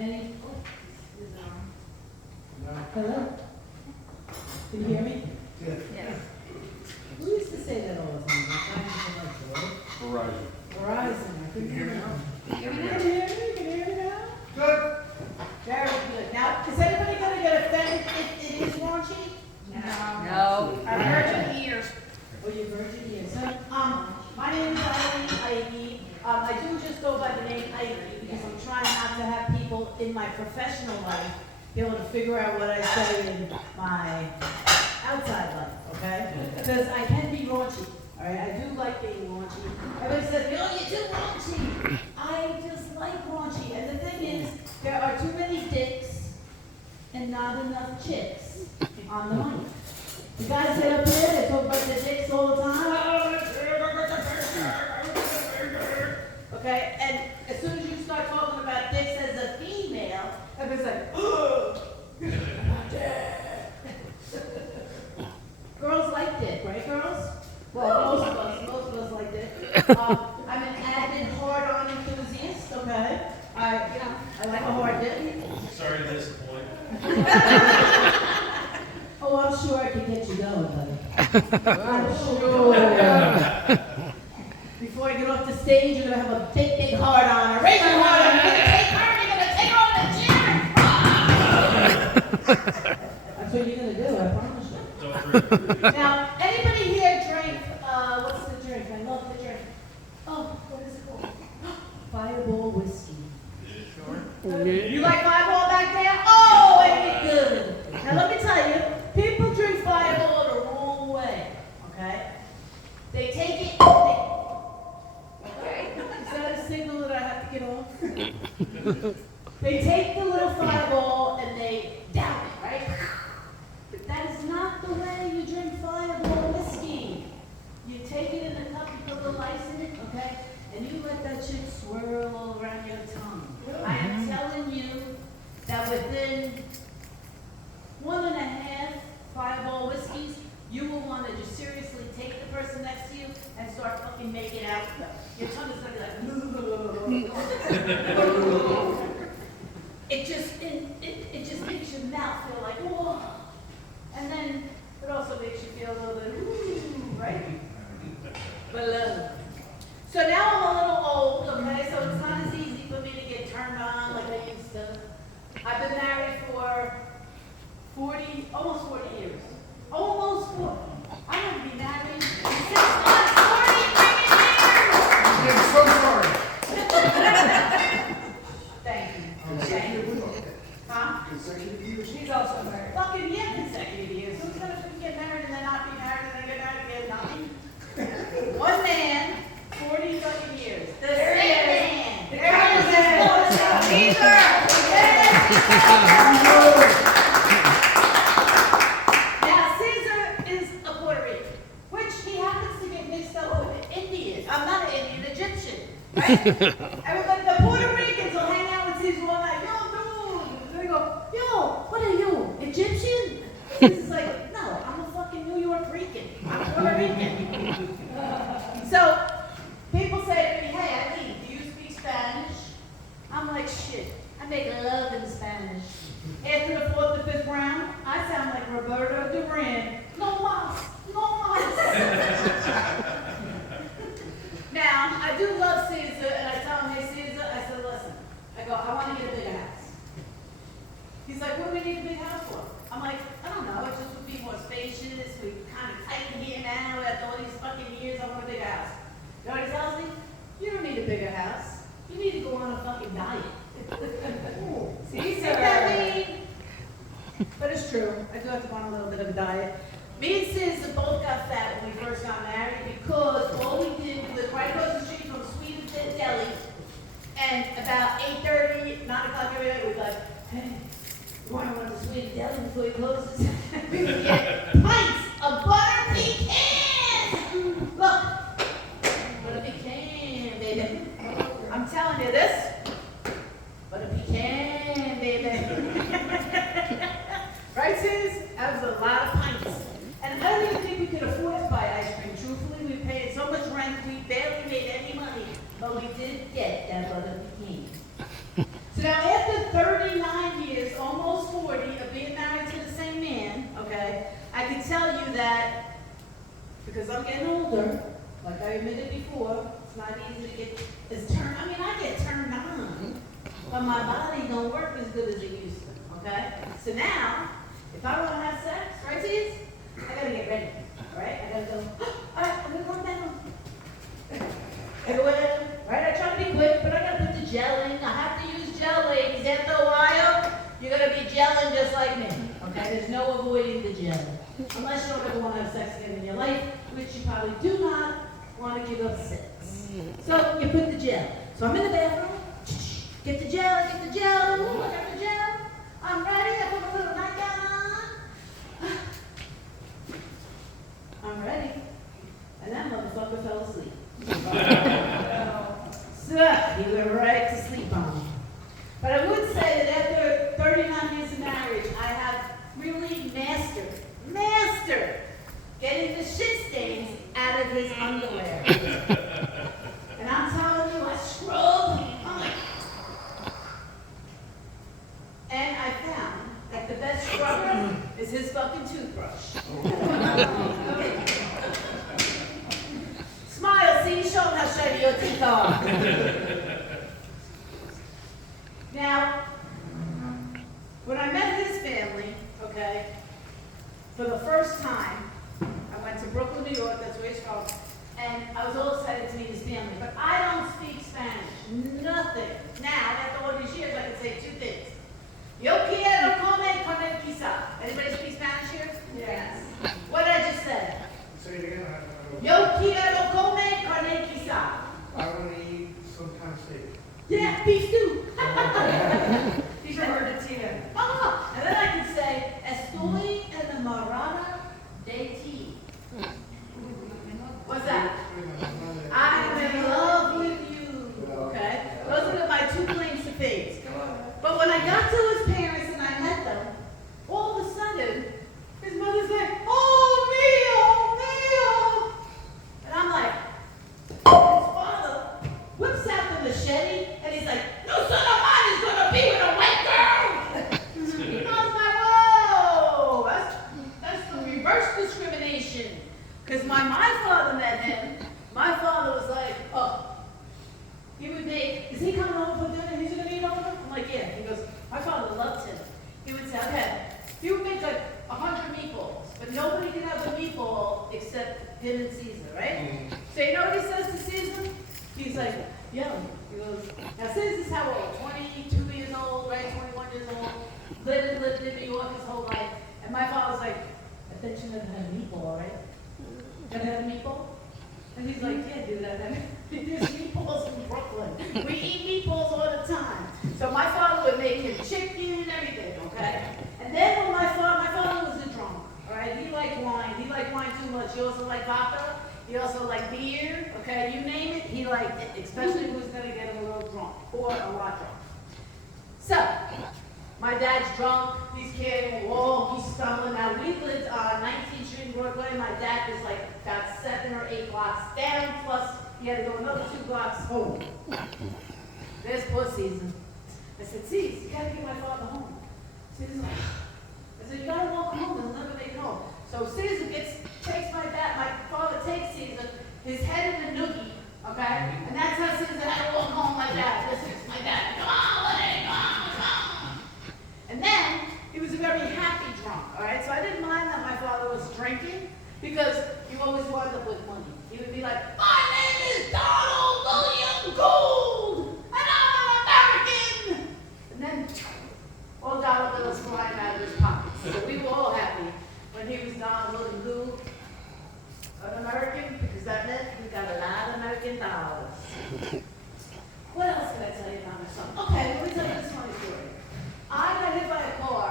Any? Hello? Can you hear me? Yeah. Yes. Who used to say that all the time? Verizon. Verizon. I couldn't hear me. Hear me Can now? you hear me? Can you hear me now? Good. Very good. Now, is anybody gonna get offended if it is raunchy? No. Our virgin ears. Oh, your virgin ears. So, my name is Ivy. I do just go by the name Ivy because I'm trying not to have people in my professional life be able to figure out what I say in my outside life, okay? Because I can be raunchy, all right? I do like being raunchy. Everybody says, yo, you're too raunchy. I just like raunchy. And the thing is, there are too many dicks and not enough chicks on the mic. The guys get up there, they talk about their dicks all the time. Okay, and as soon as you start talking about dicks as a female, everybody's like, oh, girls like dick, right, girls? Well, most of us like dick. I'm an avid hard-on enthusiast, okay? I like a hard dick. Sorry to disappoint. Oh, I'm sure I can get you going, buddy. I'm sure. Before I get off the stage, you're gonna have a big, big heart on her. Raise your heart on her. You're gonna take her, you're gonna take her on the gym. That's what you're gonna do, I promise you. Don't worry. Now, anybody here drink, what's the drink? I love the drink. Oh, what is it called? Fireball whiskey. Sure. You like Fireball back there? Oh, ain't it good? Now let me tell you, people drink Fireball the wrong way, okay? They take it, is that a signal that I have to get off? They take the little Fireball and they down it, right? But that is not the way you drink Fireball whiskey. You take it in a cup, you put the ice in it, okay? And you let that shit swirl all around your tongue. I am telling you that within 1.5 Fireball whiskeys, you will want to just seriously take the person next to you and start fucking making out. Your tongue is going to be like, it just makes your mouth feel like, whoa. And then it also makes you feel a little bit, ooh, right? But, so now I'm a little old, okay, so it's not as easy for me to get turned on like I used to. I've been married for almost 40 years. Almost 40. I'm going to be married in 6 months, 40 freaking years! I'm so sorry. Thank you. Thank you. Huh? Consecutive years. She's also married. Fucking yeah, consecutive years. Who's going to get married and then not be married and then get married again? Not me. One man, 40 fucking years. The same man. There it is. Now, Caesar is a Puerto Rican, which he happens to get mixed up with Indians. I'm not an Indian, Egyptian, right? Everybody, the Puerto Ricans will hang out with Caesar all night. Yo, dude. And they go, yo, what are you, Egyptian? Caesar's like, no, I'm a fucking New York Rican. I'm Puerto Rican. So, people say to me, hey, Eileen, do you speak Spanish? I'm like, shit, I make love in Spanish. After the 4th or 5th round, I sound like Roberto Duran. No mas, no mas. Now, I do love Caesar, and I tell him, hey, Caesar, I said, listen, I go, I want to get a bigger house. He's like, what do we need a big house for? I'm like, I don't know, it just would be more spacious, we kind of tight in here now, after all these fucking years, I want a bigger house. You know what he tells me? You don't need a bigger house. You need to go on a fucking diet. See, that mean? But it's true. I do have to go on a little bit of a diet. Me and Sis both got fat when we first got married because all we did, we lived right across the street from Sweet and Fit Deli. And about 8:30, 9 o'clock every night, we'd be like, hey, you want to run to Sweet and Deli before he closes? We would get pints of butter pecans. Look, butter pecan, baby. I'm telling you this. But a pecan, baby. Right, Sis? That was a lot of pints. And I don't even think we could afford to buy ice cream. Truthfully, we paid so much rent, we barely made any money. But we did get that butter pecan. So now after 30 that because I'm getting older, like I admitted before, it's not easy to get I get turned on, but my body don't work as good as it used to, okay? So now, if I want to have sex, right, Sis? I gotta get ready, all right? I gotta go, all right, I'm gonna go down. I go in, right? I try to be quick, but I gotta put the gel in. I have to use gel, ladies. After a while, you're gonna be gelling just like me, okay? There's no avoiding the gel. Unless you don't ever want to have sex again in your life, which you probably do not want to give up sex. So you put the gel. So I'm in the bathroom. Get the gel, Ooh, I got the gel. I'm ready. I put my little nightgown on. I'm ready. And that motherfucker fell asleep. So he went right to sleep on me. But I would say that after 39 years of marriage, I have really mastered getting the shit stains out of his underwear. And I'm telling you, I scrubbed. And I found that the best scrubber is his fucking toothbrush. Smile, see, show him how shiny your teeth are. Now, when I met his family, okay, for the first time, I went to Brooklyn, New York, that's where he's from, and I was all excited to meet his family. But I don't speak Spanish, nothing. Now, after all these years, I can say two things. Yo quiero comer con el quizá. Anybody speak Spanish here? Yes. What did I just say? Say it again. Yo quiero comer con el quizá. I want to eat some kind of steak. Yeah, beef stew. He's from Argentina. Oh, and then I can say, estoy enamorada de ti. What's that? I'm in love with you. Okay? Those are my two claims to fame. But when I got to his parents and I met them, all of a sudden, his mother's like, oh, Mio. And I'm like, his father whips out the machete and he's like, no son of mine is going to be with a white girl. I was like, whoa, that's the reverse discrimination. Because my father met him, my father was like, oh, he would make, is he coming over for dinner? He's going to eat over? I'm like, yeah. He goes, my father loved him. He would say, okay, he would make like 100 meatballs, but nobody could have a meatball except him and Caesar, right? So you know what he says to Caesar? He's like, yo, he goes, now Caesar's how old? 22 years old, right? 21 years old. Lived in New York his whole life. And my father's like, I bet you never had a meatball, right? Never had a meatball? And he's like, yeah, dude, there's meatballs in Brooklyn. We eat meatballs all the time. So my father would make him chicken and everything, okay? And then when my father was a drunk, all right? He liked wine. He liked wine too much. He also liked vodka. He also liked beer, okay? You name it, he liked it, especially if it was going to get him a little drunk or a lot drunk. So, my dad's drunk. He's carrying a wall. He's stumbling. Now, we lived on 19th Street in Broadway. My dad was like about 7 or 8 blocks down, plus he had to go another 2 blocks home. There's poor Caesar. I said, Caesar, you got to get my father home. Caesar's like, I said, you got to walk home. He'll never make it home. So Caesar takes my dad, my father takes Caesar, his head in the noogie, okay? And that's how Caesar had to walk home like that. This is my dad. Come on, Lenny, come on. And then, he was a very happy drunk, all right? So I didn't mind that my father was drinking because he always wound up with money. He would be like, my name is Donald William Gould, and I'm an American. And then, all dollar bills flying out of his pockets. So we were all happy when he was Donald William Gould, an American, because that meant we got a lot of American dollars. What else can I tell you about my son? Okay, let me tell you this funny story. I got hit by a car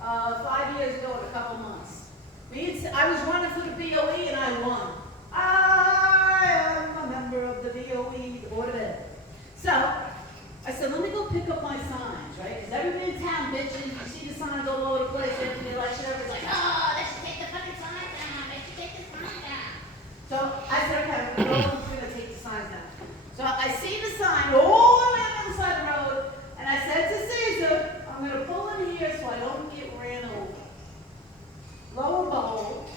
5 years ago in a couple months. I was running for the BOE and I won. I am a member of the BOE, the Board of Ed. So, I said, let me go pick up my signs, right? Because everybody in town bitching, you see the signs all over the place after the election, everybody's like, oh, they should take the fucking signs down, they should take the signs down. So, I said, okay, I'm going to take the signs down. So, I see the sign all the way on the other side of the road, and I said to Caesar, I'm going to pull in here so I don't get ran over. Lo and behold,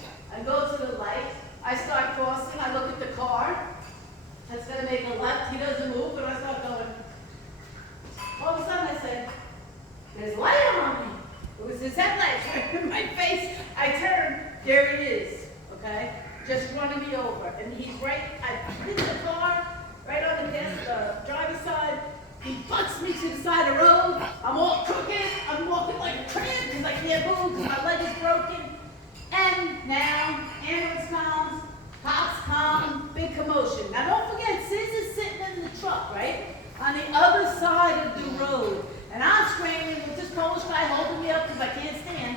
there he is, okay? Just running me over. And he's right, I hit the car, right on the driver's side. He butts me to the side of the road. I'm all crooked. I'm walking like a tramp because I can't move because my leg is broken. And now, ambulance comes, cops come, big commotion. Now don't forget, Sis is sitting in the truck, right? On the other side of the road. And I'm screaming with this Polish guy holding me up because I can't stand.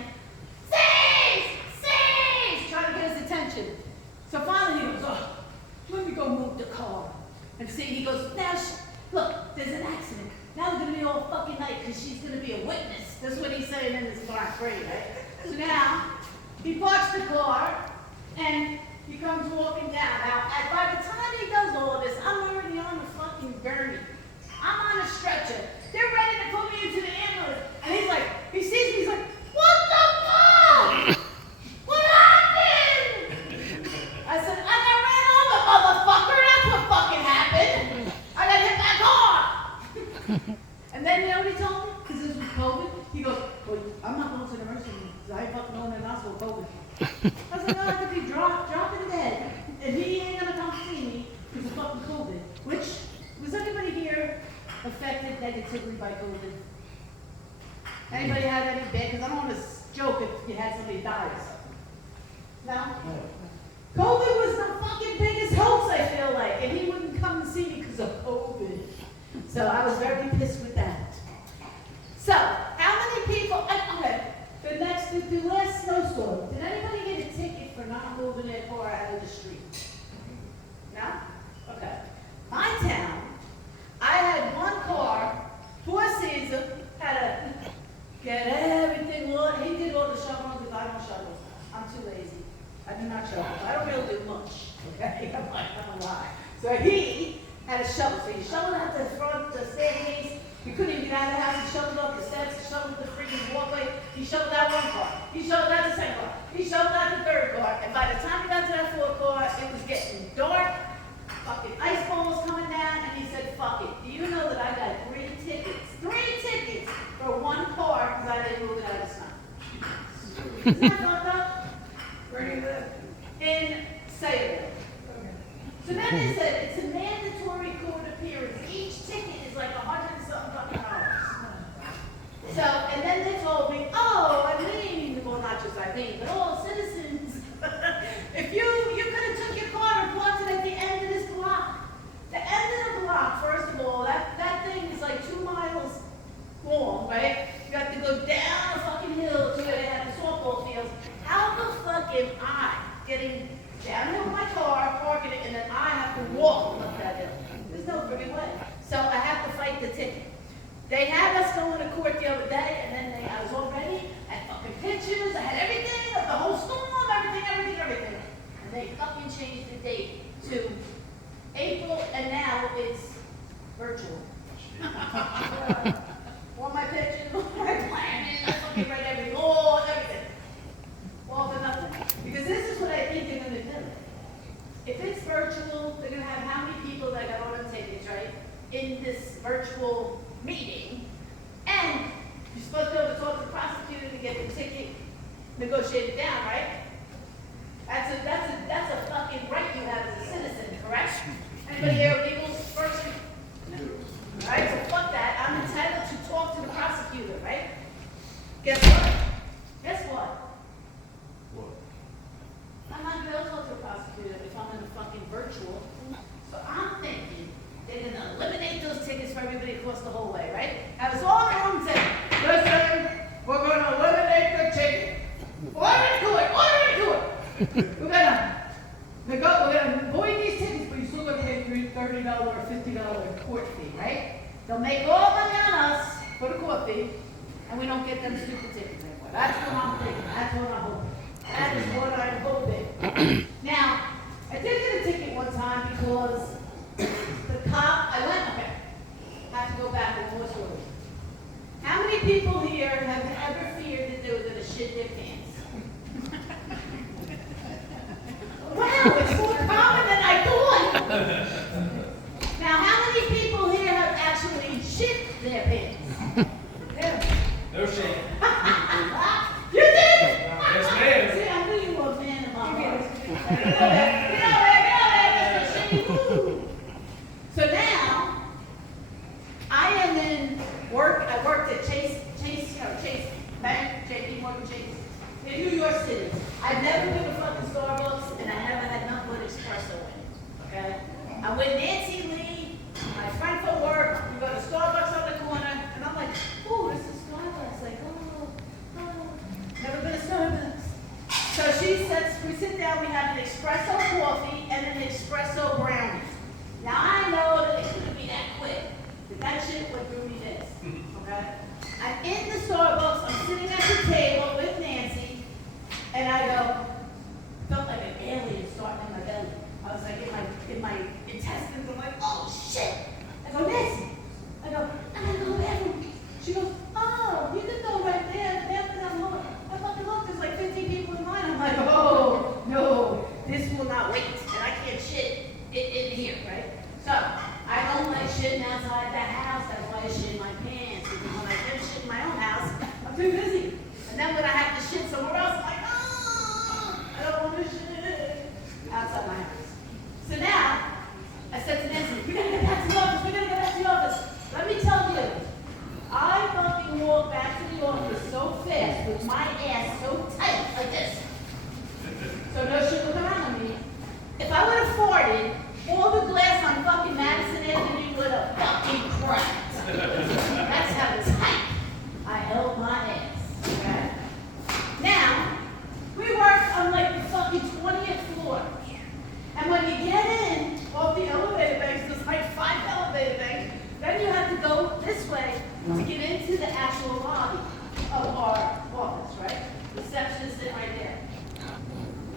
Sis! Sis! Trying to get his attention. So finally he goes, oh, let me go move the car. And see, he goes, now, look, there's an accident. Now we're going to be all fucking night because she's going to be a witness. That's what he's saying in this black grade, right? So now, he parks the car, and he comes walking down. Now, by the time he does all this, I'm already on the fucking gurney. I'm on a stretcher. They're ready to put me into the ambulance. And he's like, he sees me, he's like, what the fuck? What happened? I said, I got ran over, motherfucker. That's what fucking happened. I got hit by a car. And then you know what he told me? Because this was COVID. He goes, well, I'm not going to the emergency room because I ain't fucking going to the hospital with COVID. I was like, oh, I could be dropping dead. And he ain't going to come see me because of fucking COVID. Which, was anybody here affected negatively by COVID? Anybody had any bad? Because I don't want to joke if you had somebody die or something. No? COVID was the fucking biggest hoax, I feel like. And he wouldn't come and see me because of COVID. So I was very pissed with that. So, how many people, okay, the last snowstorm, did anybody get a ticket for not moving their car out of the street? No? Okay. My town, I had one car, poor Caesar, had to get everything, he did all the shoveling because I don't shovel. I'm too lazy. I do not shovel. I don't really do much, okay? I'm not gonna lie. So he had a shovel. So he shoveled out the front, the staircase. We couldn't even get out of the house. He shoveled up the steps. He shoveled the freaking walkway. He shoveled out one car. He shoveled out the second car. He shoveled out the third car. And by the time we got to that fourth car, it was getting dark. Fucking ice ball was coming down. And he said, fuck it. Do you know that I got 3 tickets? 3 tickets for one car because I didn't move it out of the sun. Isn't that fucked up? Where do you live? In Salem. So then they said it's a mandatory court appearance. Each ticket is like $100-something. So, and then they told me, oh, Eileen, well, not just Eileen, but all citizens, if you could have took your car and parked it at the end of this block. The end of the block, first of all, that thing is like 2 miles long, right? You have to go down a fucking hill to where they have the softball fields. How the fuck am I getting downhill with my car, parking it, and then I have to walk up that hill? There's no freaking way. So I have to fight the ticket. They had us going to court the other day, and then I was all ready. I had fucking pictures, I had everything, of the whole storm, everything. And they fucking changed the date to April, and now it's virtual. All my pictures, all my plans, I fucking write every law, everything. All for nothing. Because this is what I think they're going to do. If it's virtual, they're going to have how many people that got all the tickets, right, in this virtual meeting, and you're supposed to be able to talk to the prosecutor to get the ticket negotiated down, right? That's a fucking right you have as a citizen, correct? Anybody here illegal person? No. All right, so fuck that. I'm entitled to talk to the prosecutor, right? Guess what? I'm not going to be able to talk to a prosecutor if I'm in a fucking virtual. So I'm thinking they're going to eliminate those tickets for everybody across the whole way, right? Have us all in the room and say, listen, we're going to eliminate the ticket. Order to it. We're going to void these tickets, but you still going to pay $30 or $50 court fee, right? They'll make all money on us for the court fee, and we don't get them stupid tickets anymore. That's what I'm thinking. That's what I'm hoping. That is what I'm hoping. Now, I did get a ticket one time because the cop, have to go back and more story. How many people here have ever feared that they were going to shit their pants? Wow, it's more common than I thought. Now, how many people here have actually shit their pants? Yeah. No shame. You did? Yes, ma'am. See, I knew you were a man. So now, I am in work, I worked at Chase Bank, JP Morgan Chase, in New York City. I've never been to fucking Starbucks, and I never had nothing but espresso in it, okay? I'm with Nancy Lee, my friend from work, we go to Starbucks on the corner, and I'm like, ooh, this is Starbucks, like, never been to Starbucks. So she says, we sit down, we have an espresso coffee and an espresso brownie. Now I know that it couldn't be that quick, but that shit went through me this, okay? I'm in the Starbucks, I'm sitting at the table with Nancy, and I go, felt like an alien starting in my belly. I was like in my intestines, I'm like, oh shit! I go, Nancy, I go to the bathroom. She goes, oh, you can go right there, after that moment. I fucking look, there's like 15 people in line. I'm like, oh, no, this will not wait, and I can't shit in here, right? So, I don't like shitting outside the house, that's why I shit in my pants, because when I get shit in my own house, I'm too busy. And then when I have to shit somewhere else, I'm like, oh, I don't want to shit outside my house. So now, I said to Nancy, we gotta get back to the office, we gotta get back to the office. Let me tell you, I fucking walked back to the office so fast with my ass so tight like this. So no shit was around me. If I would have farted, all the glass on fucking Madison Avenue would have fucking cracked. That's how tight I held my ass. Okay? Now, we work on like the fucking 20th floor. And when you get in off the elevator banks, there's like 5 elevator banks, then you have to go this way to get into the actual lobby of our office, right? Receptionist sitting right there.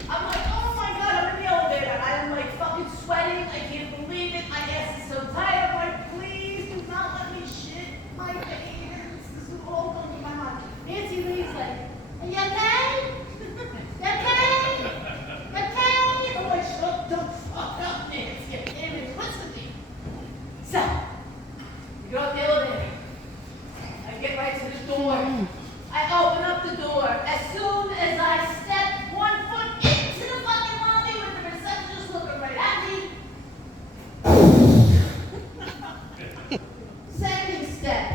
I'm like, oh my God, I'm in the elevator. I'm like fucking sweating. I can't believe it. My ass is so tight. I'm like, please do not let me shit my pants. This is all coming to my mind. Nancy Lee's like, are you okay? You okay? You okay? I'm like, shut the fuck up, Nancy. I can't even listen to you. So, we go up the elevator. I get right to the door. I open up the door. As soon as I step 1 foot into the fucking lobby with the receptionist looking right at me. Second step.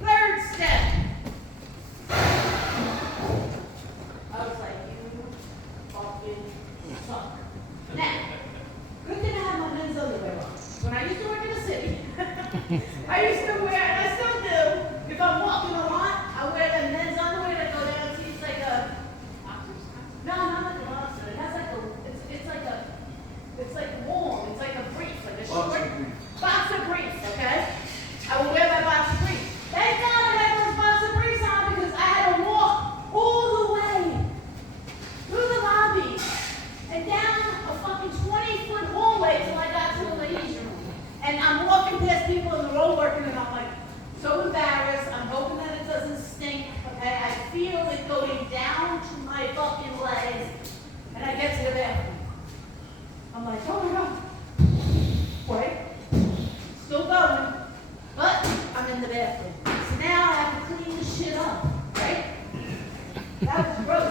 Third step. I was like, you fucking suck. Now, good thing I have my men's underwear on. When I used to work in the city, I used to wear, and I still do, if I'm walking a lot, I wear that men's underwear that go down to, it's like a, no, not like a boxer, it has like a, it's like warm, it's like a brief, like a short, boxer brief, okay? I will wear my boxer brief. Thank God I had those boxer briefs on because I had to walk all the way through the lobby and down a fucking 20-foot hallway till I got to the ladies' room. And I'm walking past people in the road working, and I'm like, so embarrassed. I'm hoping that it doesn't stink, okay? I feel it going down to my fucking legs, and I get to the bathroom. I'm like, oh my God. Wait. Still going, but I'm in the bathroom. So now I have to clean the shit up, right? That was gross.